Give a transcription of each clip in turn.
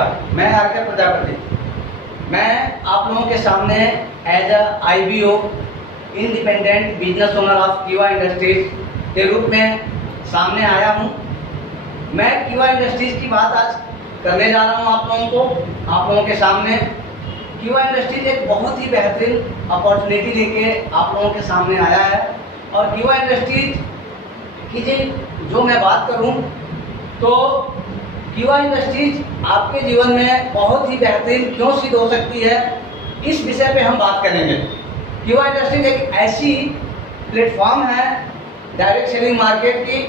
नमस्कार, मैं आर.के. प्रजापति। मैं आप लोगों के सामने as a IBO independent business owner of Kiva Industries के रूप में सामने आया हूं। मैं कीवा इंडस्ट्रीज की बात आज करने जा रहा हूं आप लोगों के सामने। कीवा इंडस्ट्रीज एक बहुत ही बेहतरीन अपॉर्चुनिटी लेके आप लोगों के सामने आया है। और कीवा इंडस्ट्रीज की जो मैं बात करूं तो कीवा इंडस्ट्रीज आपके जीवन में बहुत ही बेहतरीन क्यों सिद्ध हो सकती है, इस विषय पे हम बात करेंगे। कीवा इंडस्ट्रीज एक ऐसी प्लेटफॉर्म है डायरेक्ट सेलिंग मार्केट की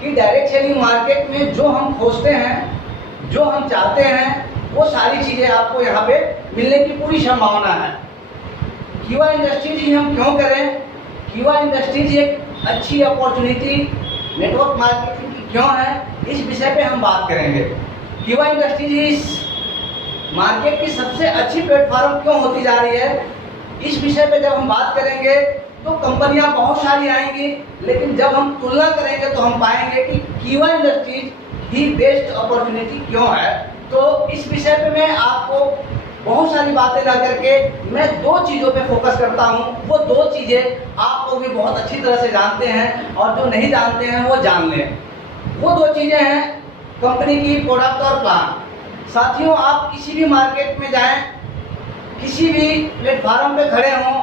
कि डायरेक्ट सेलिंग मार्केट में जो हम खोजते हैं, जो हम चाहते हैं, वो सारी चीज़ें आपको यहाँ पे मिलने की पूरी संभावना है। कीवा इंडस्ट्रीज ही हम क्यों करें? कीवा इंडस्ट्रीज एक अच्छी अपॉर्चुनिटी नेटवर्क मार्केटिंग की क्यों है, इस विषय पे हम बात करेंगे। कीवा इंडस्ट्रीज इस मार्केट की सबसे अच्छी प्लेटफॉर्म क्यों होती जा रही है, इस विषय पे जब हम बात करेंगे तो कंपनियां बहुत सारी आएंगी, लेकिन जब हम तुलना करेंगे तो हम पाएंगे कि कीवा इंडस्ट्रीज ही बेस्ट अपॉर्चुनिटी क्यों है। तो इस विषय पे मैं आपको बहुत सारी बातें ला करके मैं दो चीज़ों पे फोकस करता हूँ। वो दो चीज़ें आप लोग भी बहुत अच्छी तरह से जानते हैं और जो नहीं जानते हैं वो जान लें। वो दो चीज़ें हैं कंपनी की प्रोडक्ट और प्लान। साथियों, आप किसी भी मार्केट में जाएं, किसी भी प्लेटफार्म पे खड़े हों,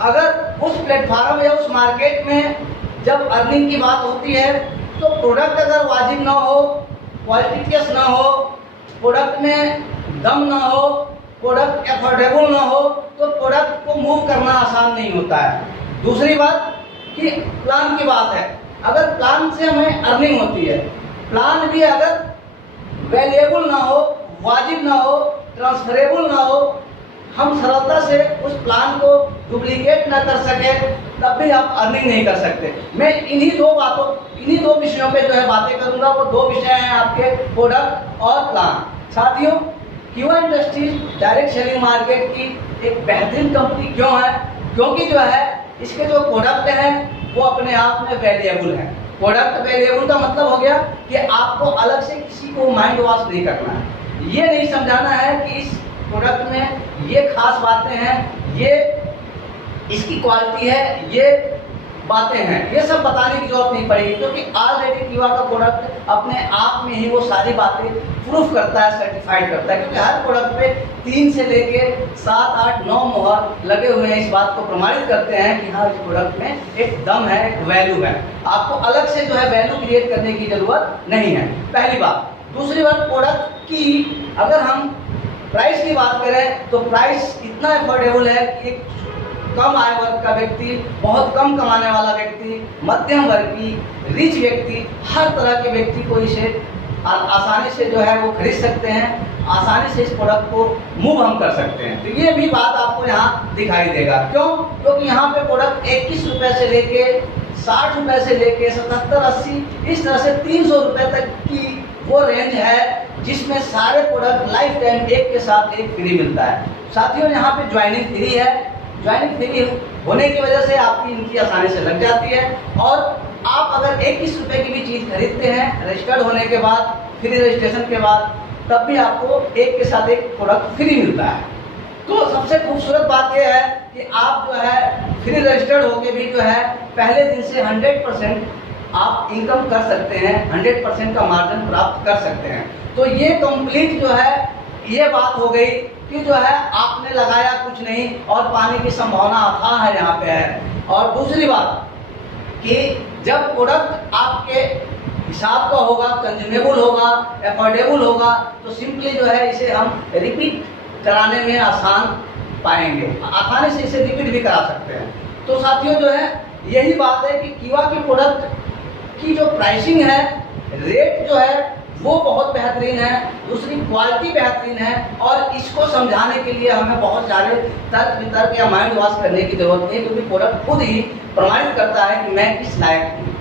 अगर उस प्लेटफार्म या उस मार्केट में जब अर्निंग की बात होती है तो प्रोडक्ट अगर वाजिब ना हो, क्वालिटीशियस ना हो, प्रोडक्ट में दम ना हो, प्रोडक्ट एफोर्डेबल ना हो, तो प्रोडक्ट को मूव करना आसान नहीं होता है। दूसरी बात कि प्लान की बात है, अगर प्लान से हमें अर्निंग होती है, प्लान भी अगर वैल्यूएबल ना हो, वाजिब ना हो, ट्रांसफरेबल ना हो, हम सरलता से उस प्लान को डुप्लीकेट ना कर सके, तब भी आप अर्निंग नहीं कर सकते। मैं इन्हीं दो विषयों पे जो है बातें करूंगा। वो दो विषय हैं आपके प्रोडक्ट और प्लान। साथियों, कीवा इंडस्ट्रीज डायरेक्ट सेलिंग मार्केट की एक बेहतरीन कंपनी क्यों है? क्योंकि जो है इसके जो प्रोडक्ट हैं वो अपने आप में वैल्यूएबल हैं। प्रोडक्ट वैल्यूएबल का मतलब हो गया कि आपको अलग से किसी को माइंड वॉश नहीं करना है, ये नहीं समझाना है कि इस प्रोडक्ट में ये खास बातें हैं, ये इसकी क्वालिटी है, ये बातें हैं, ये सब बताने की जरूरत नहीं पड़ेगी, क्योंकि ऑलरेडी कीवा का प्रोडक्ट अपने आप में ही वो सारी बातें प्रूफ करता है, सर्टिफाइड करता है। क्योंकि हर प्रोडक्ट पे 3 से लेके 7, 8, 9 मोहर लगे हुए हैं, इस बात को प्रमाणित करते हैं कि हाँ, इस प्रोडक्ट में एक दम है, एक वैल्यू है। आपको अलग से जो है वैल्यू क्रिएट करने की जरूरत नहीं है, पहली बात। दूसरी बात, प्रोडक्ट की अगर हम प्राइस की बात करें तो प्राइस इतना अफोर्डेबल है कि एक कम आय वर्ग का व्यक्ति, बहुत कम कमाने वाला व्यक्ति, मध्यम वर्गीय, रिच व्यक्ति, हर तरह के व्यक्ति को इसे आसानी से जो है वो खरीद सकते हैं, आसानी से इस प्रोडक्ट को मूव हम कर सकते हैं। तो ये भी बात आपको यहाँ दिखाई देगा। क्यों? क्योंकि यहाँ पे प्रोडक्ट 21 रुपये से लेके 60 रुपये से लेके 77, 80, इस तरह से 300 रुपये तक की वो रेंज है जिसमें सारे प्रोडक्ट लाइफ टाइम एक के साथ एक फ्री मिलता है। साथियों, यहाँ पे ज्वाइनिंग फ्री है। ज्वाइनिंग फ्री होने की वजह से आपकी इनकी आसानी से लग जाती है। और आप अगर 21 रुपये की भी चीज़ खरीदते हैं रजिस्टर्ड होने के बाद, फ्री रजिस्ट्रेशन के बाद, तब भी आपको एक के साथ एक प्रोडक्ट फ्री मिलता है। तो सबसे खूबसूरत बात यह है कि आप जो है फ्री रजिस्टर्ड होके भी जो है पहले दिन से 100% आप इनकम कर सकते हैं, 100% का मार्जिन प्राप्त कर सकते हैं। तो ये कंप्लीट जो है ये बात हो गई कि जो है आपने लगाया कुछ नहीं और पाने की संभावना अथाह है यहाँ पे है। और दूसरी बात कि जब प्रोडक्ट आपके हिसाब का होगा, कंज्यूमेबल होगा, एफोर्डेबल होगा, तो सिंपली जो है इसे हम रिपीट कराने में आसान पाएंगे, आसानी से इसे रिपीट भी करा सकते हैं। तो साथियों, जो है यही बात है कि कीवा की प्रोडक्ट की जो प्राइसिंग है, रेट जो है वो बहुत बेहतरीन है, दूसरी क्वालिटी बेहतरीन है। और इसको समझाने के लिए हमें बहुत सारे तर्क वितर्क या माइंड वॉश करने की जरूरत नहीं, क्योंकि प्रोडक्ट खुद ही प्रमाणित करता है कि मैं किस लायक हूँ।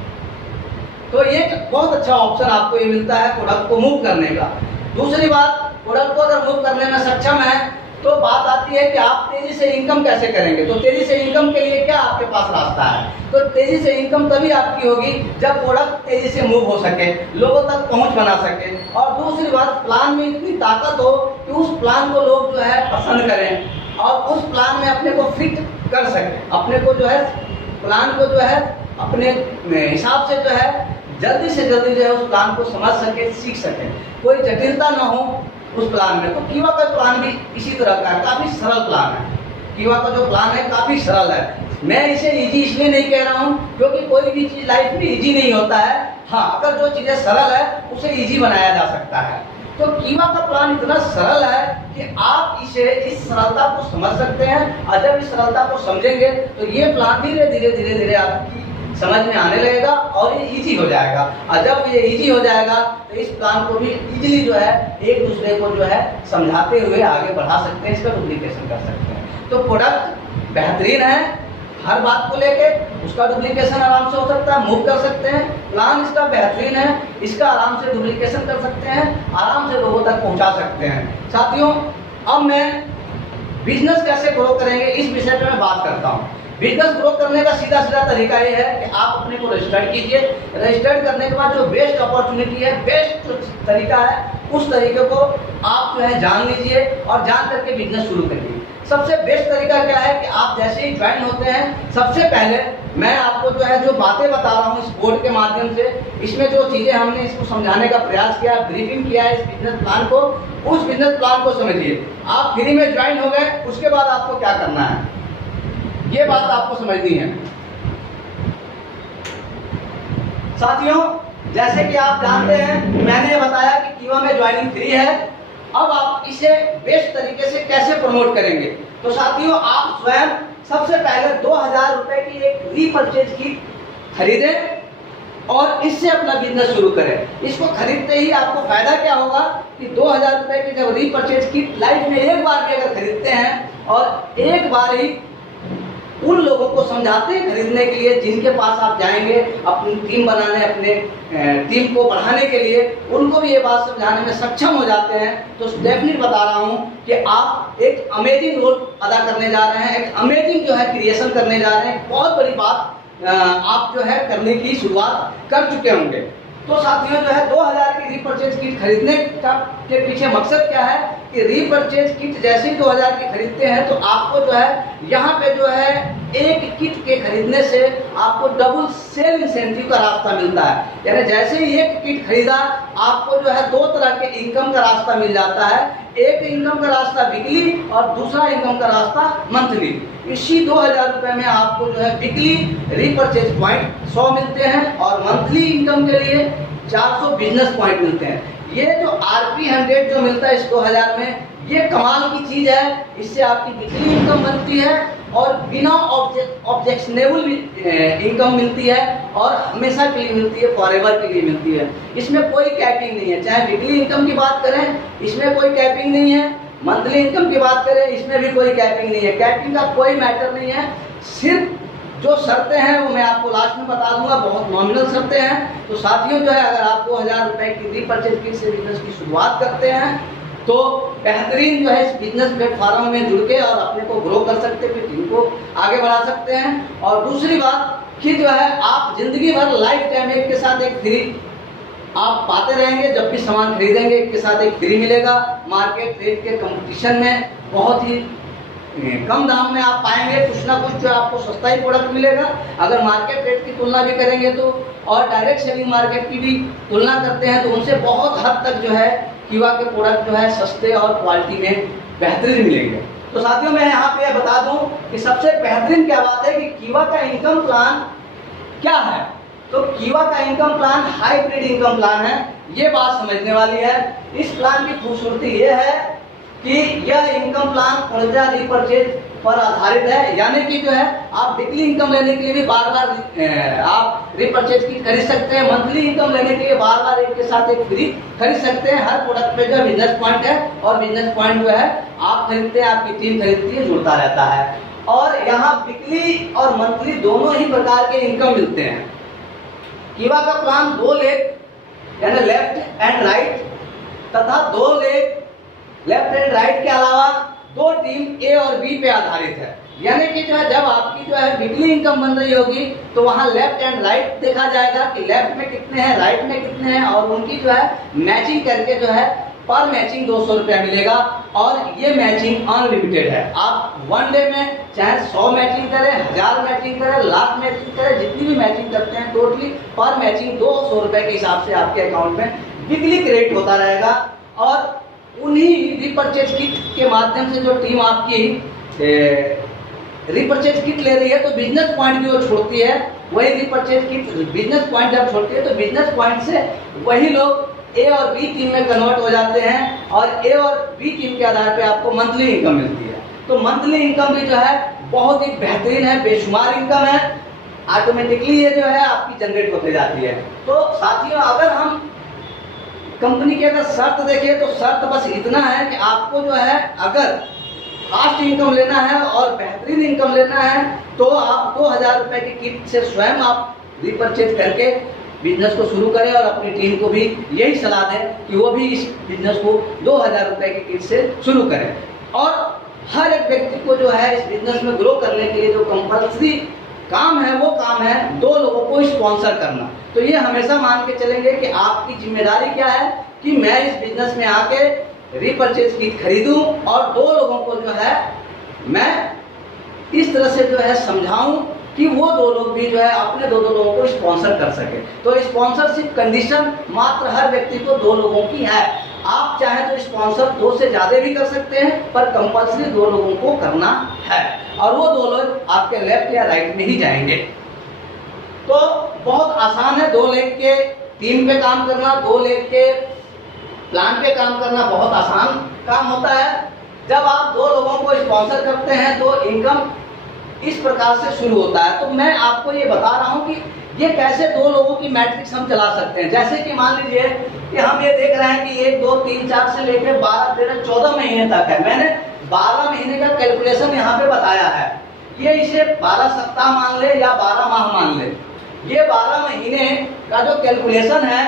तो ये बहुत अच्छा ऑप्शन आपको ये मिलता है प्रोडक्ट को मूव करने का। दूसरी बात, प्रोडक्ट को अगर मूव करने में सक्षम है तो बात आती है कि आप तेजी से इनकम कैसे करेंगे। तो तेजी से इनकम के लिए क्या आपके पास रास्ता है? तो तेजी से इनकम तभी आपकी होगी जब प्रोडक्ट तेजी से मूव हो सके, लोगों तक पहुंच बना सके, और दूसरी बात, प्लान में इतनी ताकत हो कि उस प्लान को लोग जो है पसंद करें और उस प्लान में अपने को फिट कर सके, अपने को जो है प्लान को जो है अपने हिसाब से जो है जल्दी से जल्दी जो है उस प्लान को समझ सके, सीख सके, कोई जटिलता ना हो उस प्लान में। तो कीवा का प्लान भी इसी तरह का है, काफी सरल प्लान है। कीवा का जो प्लान है काफी सरल है। मैं इसे इजी इसलिए नहीं कह रहा हूँ क्योंकि कोई भी चीज लाइफ में इजी नहीं होता है। हाँ, अगर जो चीजें सरल है उसे इजी बनाया जा सकता है। तो कीवा का प्लान इतना सरल है कि आप इसे इस सरलता को समझ सकते हैं, और जब इस सरलता को समझेंगे तो ये प्लान धीरे धीरे आपकी समझ में आने लगेगा और ये इजी हो जाएगा। और जब ये इजी हो जाएगा तो इस प्लान को भी इजीली जो है एक दूसरे को जो है समझाते हुए आगे बढ़ा सकते हैं, इसका डुप्लीकेशन कर सकते हैं। तो प्रोडक्ट बेहतरीन है हर बात को लेके, उसका डुप्लीकेशन आराम से हो सकता है, मूव कर सकते हैं। प्लान इसका बेहतरीन है, इसका आराम से डुप्लीकेशन कर सकते हैं, आराम से लोगों तक पहुंचा सकते हैं। साथियों, अब मैं बिजनेस कैसे ग्रो करेंगे इस विषय पे मैं बात करता हूँ। बिजनेस ग्रो करने का सीधा तरीका ये है कि आप अपने को रजिस्टर्ड कीजिए। रजिस्टर्ड करने के बाद जो बेस्ट अपॉर्चुनिटी है, बेस्ट जो तरीका है, उस तरीके को आप जो है जान लीजिए और जान करके बिजनेस शुरू करिए। सबसे बेस्ट तरीका क्या है कि आप जैसे ही ज्वाइन होते हैं, सबसे पहले मैं आपको जो है जो बातें बता रहा हूँ इस बोर्ड के माध्यम से, इसमें जो चीजें हमने इसको समझाने का प्रयास किया, ब्रीफिंग किया है इस बिजनेस प्लान को, उस बिजनेस प्लान को समझिए। आप फ्री में ज्वाइन हो गए, उसके बाद आपको क्या करना है ये बात आपको समझनी है। साथियों, जैसे कि आप जानते हैं, मैंने बताया कि कीवा में ज्वाइनिंग फ्री है। अब आप इसे बेस्ट तरीके से कैसे प्रमोट करेंगे? तो साथियों, आप स्वयं सबसे पहले 2000 रुपए की एक रीपरचेज किट खरीदें और इससे अपना बिजनेस शुरू करें। इसको खरीदते ही आपको फायदा क्या होगा कि 2000 रुपए की जब रीपरचेज किट लाइफ में एक बार भी अगर खरीदते हैं और एक बार ही उन लोगों को समझाते हैं खरीदने के लिए जिनके पास आप जाएंगे अपनी टीम बनाने, अपने टीम को बढ़ाने के लिए, उनको भी ये बात समझाने में सक्षम हो जाते हैं, तो डेफिनेटली बता रहा हूं कि आप एक अमेजिंग रोल अदा करने जा रहे हैं, एक अमेजिंग जो है क्रिएशन करने जा रहे हैं। बहुत बड़ी बात आप जो है करने की शुरुआत कर चुके होंगे। तो साथियों, जो है 2000 की रीपरचेज किट खरीदने का के पीछे मकसद क्या है कि रीपरचेज किट जैसे ही 2000 की खरीदते हैं तो आपको जो है यहाँ पे जो है एक किट के खरीदने से आपको डबल सेल इंसेंटिव का रास्ता मिलता है। यानी जैसे ही एक किट खरीदा आपको जो है 2 तरह के इनकम का रास्ता मिल जाता है। एक इनकम का रास्ता वीकली और दूसरा इनकम का रास्ता मंथली। इसी 2000 रुपए में आपको जो है वीकली रीपरचेज पॉइंट 100 मिलते हैं और मंथली इनकम के लिए 400 बिजनेस पॉइंट मिलते हैं। ये जो RP 100 जो मिलता है इस 2000 में, ये कमाल की चीज है। इससे आपकी वीकली इनकम बनती है और बिना ऑब्जेक्शनेबल इनकम मिलती है और हमेशा के लिए मिलती है, फॉरएवर के लिए मिलती है। इसमें कोई कैपिंग नहीं है। चाहे वीकली इनकम की बात करें, इसमें कोई कैपिंग नहीं है। मंथली इनकम की बात करें, इसमें भी कोई कैपिंग नहीं है। कैपिंग का कोई मैटर नहीं है। सिर्फ जो शर्तें हैं वो मैं आपको लास्ट में बता दूंगा, बहुत नॉमिनल शर्तें हैं। तो साथियों, जो है अगर आप 2000 रुपए की रीपरचेज किट से बिजनेस की शुरुआत करते हैं तो बेहतरीन जो है इस बिजनेस प्लेटफॉर्म में जुड़ के और अपने को ग्रो कर सकते हैं, टीम को आगे बढ़ा सकते हैं। और दूसरी बात कि जो है आप जिंदगी भर लाइफ टाइम एक के साथ एक फ्री आप पाते रहेंगे। जब भी सामान खरीदेंगे एक के साथ एक फ्री मिलेगा। मार्केट रेट के कंपटीशन में बहुत ही कम दाम में आप पाएंगे कुछ ना कुछ जो आपको सस्ता ही प्रोडक्ट मिलेगा। अगर मार्केट रेट की तुलना भी करेंगे तो, और डायरेक्ट सेलिंग मार्केट की भी तुलना करते हैं तो उनसे बहुत हद तक जो है कीवा के प्रोडक्ट जो है सस्ते और क्वालिटी में बेहतरीन मिलेंगे। तो साथियों, मैं यहाँ पे बता दूं कि सबसे बेहतरीन क्या बात है कि कीवा का इनकम प्लान क्या है। तो कीवा का income plan hybrid income plan है। ये बात समझने वाली है। इस प्लान की खूबसूरती ये है कि यह इनकम प्लान पूर्णतः रीपरचेज पर आधारित है। यानी कि जो है आप वीकली इनकम लेने के लिए भी बार बार आप रीपरचेज की खरीद सकते हैं। मंथली इनकम लेने के लिए बार बार एक के साथ एक फ्री खरीद सकते हैं। हर प्रोडक्ट पे जो बिजनेस पॉइंट है और बिजनेस पॉइंट जो है आप खरीदते हैं, आपकी टीम खरीदती है, जुड़ता रहता है। और यहाँ वीकली और मंथली दोनों ही प्रकार के इनकम मिलते हैं। कीवा का प्लान 2 लेग यानी लेफ्ट एंड राइट तथा 2 लेग लेफ्ट एंड राइट के अलावा दो टीम ए और बी पे आधारित है। यानी कि जो है जब आपकी जो है वीकली इनकम बन रही होगी तो वहां लेफ्ट एंड राइट देखा जाएगा कि लेफ्ट में कितने हैं, राइट में कितने हैं, और उनकी जो है मैचिंग करके जो है पर मैचिंग 200 रुपया मिलेगा। और ये मैचिंग अनलिमिटेड है। आप वन डे में चाहे 100 मैचिंग करें, 1000 मैचिंग करें, लाख मैचिंग करें, जितनी भी मैचिंग करते हैं टोटली पर मैचिंग 200 रुपए के हिसाब से आपके अकाउंट में वीकली क्रेडिट होता रहेगा। और उन्हीं रिपर्चेज किट के माध्यम से जो टीम आपकी रिपर्चेज किट ले रही है तो बिजनेस पॉइंट भी वो छोड़ती है, वही रिपर्चेज किट बिजनेस पॉइंट जब छोड़ती है तो बिजनेस पॉइंट से वही लोग ए और बी टीम में कन्वर्ट हो जाते हैं और ए और बी टीम के आधार पे आपको मंथली इनकम मिलती है। तो मंथली इनकम भी जो है बहुत ही बेहतरीन है, बेशुमार इनकम है, ऑटोमेटिकली ये जो है आपकी जनरेट होते जाती है। तो साथियों, अगर हम कंपनी के अगर शर्त देखें तो शर्त बस इतना है कि आपको जो है अगर फास्ट इनकम लेना है और बेहतरीन इनकम लेना है तो आप 2000 रुपए की किट से स्वयं आप रिपर्चेज करके बिजनेस को शुरू करें और अपनी टीम को भी यही सलाह दें कि वो भी इस बिजनेस को 2000 रुपए की किट से शुरू करें। और हर एक व्यक्ति को जो है इस बिजनेस में ग्रो करने के लिए जो कंपल्सरी काम है वो काम है 2 लोगों को स्पॉन्सर करना। तो ये हमेशा मान के चलेंगे कि आपकी जिम्मेदारी क्या है कि मैं इस बिजनेस में आके रिपर्चेज किट खरीदूं और 2 लोगों को जो है मैं इस तरह से जो है समझाऊं कि वो 2 लोग भी जो है अपने 2 लोगों को स्पॉन्सर कर सके। तो स्पॉन्सरशिप कंडीशन मात्र हर व्यक्ति को 2 लोगों की है। आप चाहे तो स्पॉन्सर 2 से ज्यादा भी कर सकते हैं पर कंपल्सरी 2 लोगों को करना है और वो 2 लोग आपके लेफ्ट या राइट में ही जाएंगे। तो बहुत आसान है 2 लेग के टीम पे काम करना, 2 लेग के प्लान पे काम करना बहुत आसान काम होता है। जब आप 2 लोगों को स्पॉन्सर करते हैं तो इनकम इस प्रकार से शुरू होता है। तो मैं आपको ये बता रहा हूँ कि ये कैसे 2 लोगों की मैट्रिक्स हम चला सकते हैं। जैसे कि मान लीजिए कि हम ये देख रहे हैं कि 1 2 3 4 से लेकर 12 13 14 महीने तक है। मैंने 12 महीने का कैलकुलेशन यहाँ पे बताया है। ये इसे 12 सप्ताह मान ले या 12 माह मान ले। ये 12 महीने का जो कैलकुलेशन है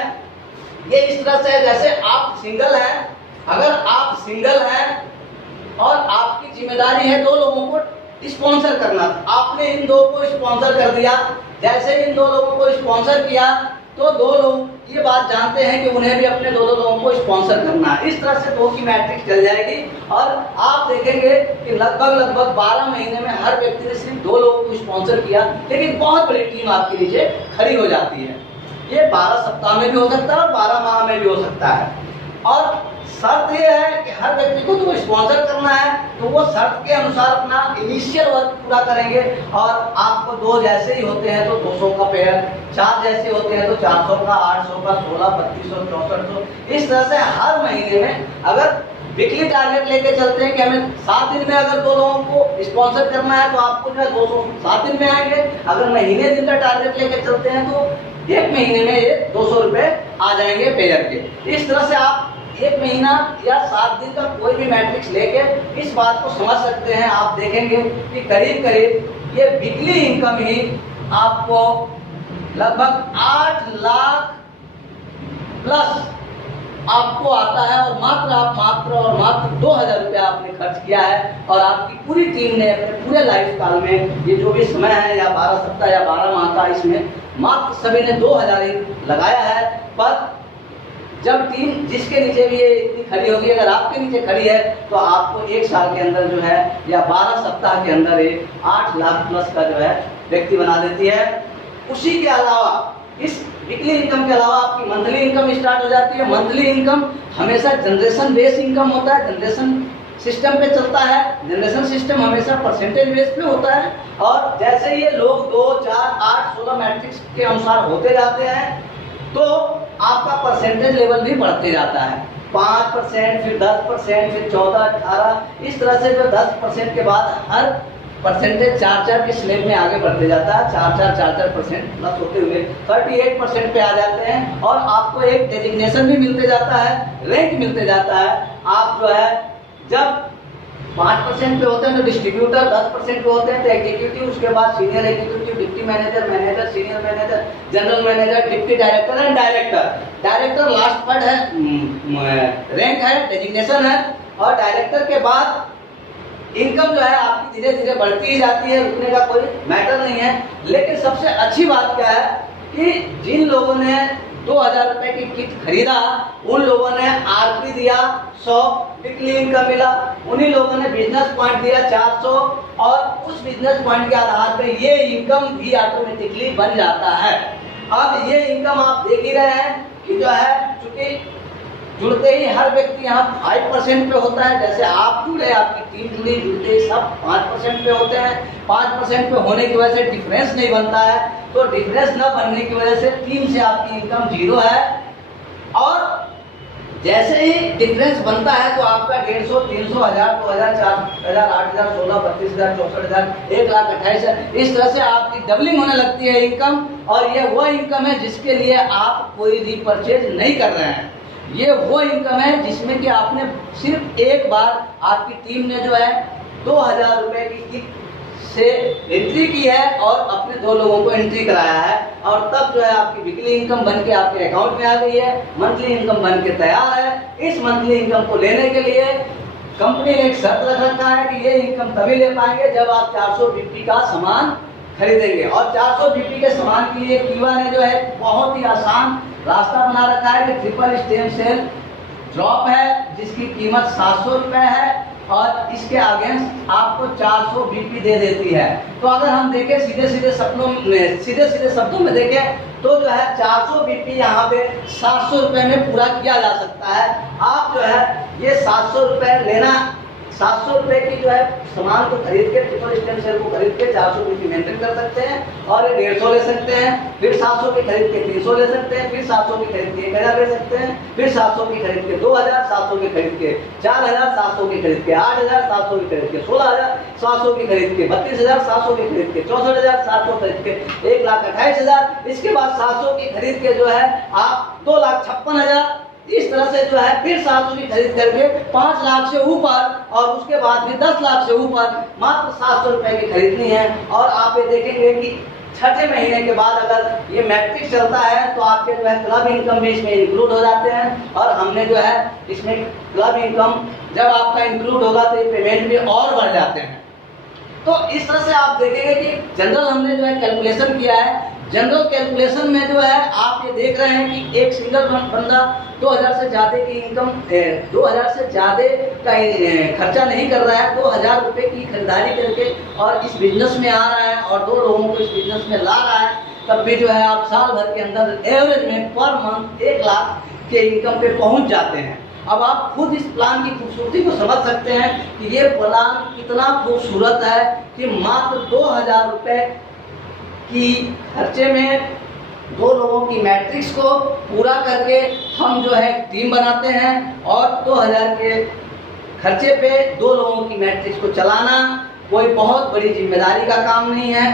ये इस तरह से है जैसे आप सिंगल हैं, अगर आप सिंगल हैं और आपकी जिम्मेदारी है 2 लोगों को स्पॉन्सर करना, आपने इन 2 को स्पॉन्सर कर दिया। जैसे इन 2 लोगों को स्पॉन्सर किया तो 2 लोग ये बात जानते हैं कि उन्हें भी अपने 2 लोगों को स्पॉन्सर करना है। इस तरह से 2 की मैट्रिक्स चल जाएगी और आप देखेंगे कि लगभग 12 महीने में हर व्यक्ति ने सिर्फ 2 लोगों को स्पॉन्सर किया लेकिन बहुत बड़ी टीम आपके नीचे खड़ी हो जाती है। ये 12 सप्ताह में भी हो सकता है और 12 माह में भी हो सकता है। और शर्त ये है कि हर व्यक्ति को तो स्पॉन्सर करना है तो वो शर्त के अनुसार अपना इनिशियल वर्क पूरा करेंगे। और आपको 2 जैसे ही होते हैं तो 200 का पेयर, 4 जैसे होते हैं तो 400 का, 800 का, 16, 3200, 6400, इस तरह से हर महीने में अगर वीकली टारगेट लेके चलते हैं कि हमें 7 दिन में अगर 2 लोगों को स्पॉन्सर करना है तो आपको जो है 200 7 दिन में आएंगे। अगर महीने दिन का टारगेट लेके चलते हैं तो 1 महीने में ये 200 रुपए आ जाएंगे पेयर के। इस तरह से आप 1 महीना या 7 दिन का कोई भी मैट्रिक्स लेके इस बात को समझ सकते हैं। आप देखेंगे कि करीब ये वीकली इनकम ही आपको लगभग 8 लाख प्लस आपको आता है और मात्र 2000 रुपया आपने खर्च किया है और आपकी पूरी टीम ने अपने पूरे लाइफ काल में ये जो भी समय है या 12 सप्ताह या 12 माह का इसमें मात्र सभी ने 2000 ही लगाया है। पर जब टीम जिसके नीचे भी ये इतनी खड़ी होगी, अगर आपके नीचे खड़ी है तो आपको 1 साल के अंदर जो है या 12 सप्ताह के अंदर 8 लाख प्लस का जो है व्यक्ति बना देती है। उसी के अलावा इस वीकली इनकम के अलावा आपकी मंथली इनकम स्टार्ट हो जाती है। मंथली इनकम हमेशा जनरेशन बेस इनकम होता है, जनरेशन सिस्टम पे चलता है। जनरेशन सिस्टम हमेशा परसेंटेज बेस पे होता है और जैसे ये लोग 2 4 8 16 मैट्रिक्स के अनुसार होते जाते हैं तो आपका परसेंटेज लेवल भी बढ़ते जाता है। 5%, फिर 10%, फिर 14, 18, इस तरह से जो 10% के बाद हर परसेंटेज 4 के स्लैब में आगे बढ़ते जाता है। 4% प्लस होते हुए 38% पे आ जाते हैं और आपको एक डेजिग्नेशन भी मिलते जाता है, रैंक मिलते जाता है। आप जो है जब 5% पे होते हैं तो डिस्ट्रीब्यूटर, 10% पे होते हैं तो एग्जीक्यूटिव, उसके बाद senior executive, deputy manager, manager, senior manager, general manager, deputy director and director. Director last पर है, रैंक है, डेजिग्नेशन है और डायरेक्टर के बाद इनकम जो है आपकी धीरे धीरे बढ़ती ही जाती है, रुकने का कोई मैटर नहीं है। लेकिन सबसे अच्छी बात क्या है कि जिन लोगों ने 2000 रुपए की किट खरीदा, उन लोगों ने आरपी दिया 100, वीकली इनकम मिला, उन्हीं लोगों ने बिजनेस पॉइंट दिया 400, और उस बिजनेस पॉइंट के आधार पे ये इनकम भी ऑटोमेटिकली बन जाता है। अब ये इनकम आप देख ही रहे हैं कि जो है, चूंकि जुड़ते ही हर व्यक्ति यहाँ 5% पे होता है, जैसे आप जुड़े, आपकी टीम जुड़ी, जुड़ते ही सब 5% पे होते हैं। 5% पे होने की वजह से डिफरेंस नहीं बनता है, तो डिफरेंस न बनने की वजह से टीम से आपकी इनकम 0 है। और जैसे ही डिफरेंस बनता है तो आपका 150, 300, 1000, 2000, 4000, 8000, 16, 32000, 64000, 1,28,000, इस तरह से आपकी डबलिंग होने लगती है इनकम। और ये वो इनकम है जिसके लिए आप कोई रीपरचेज नहीं कर रहे हैं। ये वो इनकम है जिसमें कि आपने सिर्फ एक बार आपकी टीम ने जो है 2000 रुपए की किट से एंट्री की है और अपने 2 लोगों को एंट्री कराया है, और तब जो है आपकी वीकली इनकम बन के आपके अकाउंट में आ गई है, मंथली इनकम बन के तैयार है। इस मंथली इनकम को लेने के लिए कंपनी ने एक शर्त रख रखा है कि ये इनकम तभी ले पाएंगे जब आप 400 BP का सामान खरीदेंगे। और 400 BP के सामान के लिए कीवा ने जो है बहुत ही आसान रास्ता बना रखा है कि ट्रिपल स्टेम सेल ड्रॉप है, जिसकी कीमत 700 रुपए है, और इसके अगेंस्ट आपको 400 BP दे देती है। तो अगर हम देखें सीधे सीधे शब्दों में देखें तो जो है 400 BP यहाँ पे 700 रुपए में पूरा किया जा सकता है। आप जो है ये 700 रुपए लेना, 700 रुपए की जो है सामान को खरीद के, ट्रिपल स्टेम सेल को खरीद के 400 BP मेंटेन कर सकते हैं, और 150 ले सकते हैं, फिर 700 की खरीद के 300 ले सकते हैं, फिर 700 की खरीद के 1000 ले सकते हैं, फिर 700 की खरीद के 2000, 700 की खरीद के 4000, 700 की खरीद के 8000, 700 की खरीद के 16000, 700 की खरीद के 32000, 700 की खरीद के 64000, 700 खरीद के 1,28,000। इसके बाद 700 की खरीद के जो है आप 2,56,000, इस तरह से जो है फिर 700 की खरीद करके 5 लाख से ऊपर, और उसके बाद फिर 10 लाख से ऊपर मात्र 700 रुपए की खरीदनी है। और आप ये देखेंगे कि छठे महीने के बाद अगर ये मैट्रिक्स चलता है तो आपके जो है क्लब इनकम भी इसमें इंक्लूड हो जाते हैं, और हमने जो है इसमें क्लब इनकम जब आपका इंक्लूड होगा तो ये पेमेंट भी और बढ़ जाते हैं। तो इस तरह से आप देखेंगे कि जनरल हमने जो है कैलकुलेशन किया है। जनरल कैलकुलेशन में जो है आप ये देख रहे हैं कि एक सिंगल बंदा 2000 से ज़्यादा की इनकम, 2000 से ज़्यादा का खर्चा नहीं कर रहा है, 2000 रुपये की खरीदारी करके और इस बिजनेस में आ रहा है और 2 लोगों को इस बिजनेस में ला रहा है, तब भी जो है आप साल भर के अंदर एवरेज में पर मंथ 1 लाख के इनकम पे पहुंच जाते हैं। अब आप खुद इस प्लान की खूबसूरती को समझ सकते हैं कि ये प्लान कितना खूबसूरत है कि मात्र 2000 रुपये की खर्चे में 2 लोगों की मैट्रिक्स को पूरा करके हम जो है टीम बनाते हैं, और 2000 के खर्चे पे 2 लोगों की मैट्रिक्स को चलाना कोई बहुत बड़ी जिम्मेदारी का काम नहीं है।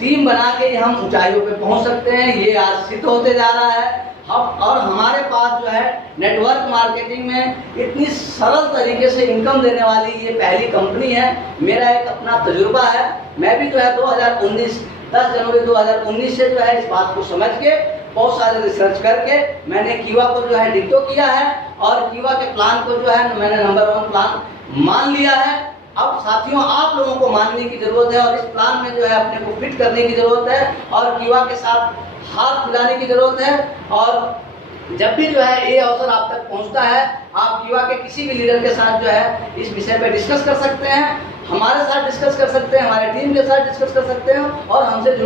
टीम बना के ही हम ऊंचाइयों पे पहुंच सकते हैं, ये आज सिद्ध होते जा रहा है। और हमारे पास जो है नेटवर्क मार्केटिंग में इतनी सरल तरीके से इनकम देने वाली ये पहली कंपनी है। मेरा एक अपना तजुर्बा है, मैं भी जो है 10 जनवरी 2019 से जो है इस बात को समझ के बहुत सारे रिसर्च करके मैंने कीवा को जो है डिक्टो किया है, और कीवा के प्लान को जो है मैंने नंबर 1 प्लान मान लिया है। अब साथियों आप लोगों को मानने की जरूरत है, और इस प्लान में जो है अपने को फिट करने की जरूरत है, और कीवा के साथ हाथ मिलाने की जरूरत है। और जब भी जो है ये अवसर आप तक पहुंचता है, आप कीवा के किसी भी लीडर के साथ जो है इस विषय पे डिस्कस कर सकते हैं, हमारे साथ डिस्कस कर सकते हैं, हमारे टीम के साथ डिस्कस कर सकते हैं, और हमसे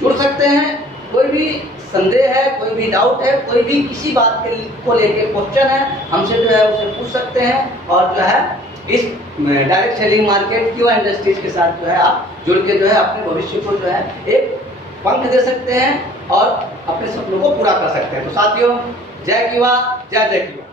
जुड़ सकते हैं। कोई भी संदेह है, कोई भी डाउट है, कोई भी किसी बात को लेके क्वेश्चन है, हमसे जो है उसे पूछ सकते हैं, और जो है इस डायरेक्ट सेलिंग मार्केट कीवा इंडस्ट्रीज के साथ जो है आप जुड़ के जो है अपने भविष्य को जो है एक पंख दे सकते हैं और अपने सपनों को पूरा कर सकते हैं। तो साथियों, जय कीवा, जय जय कीवा।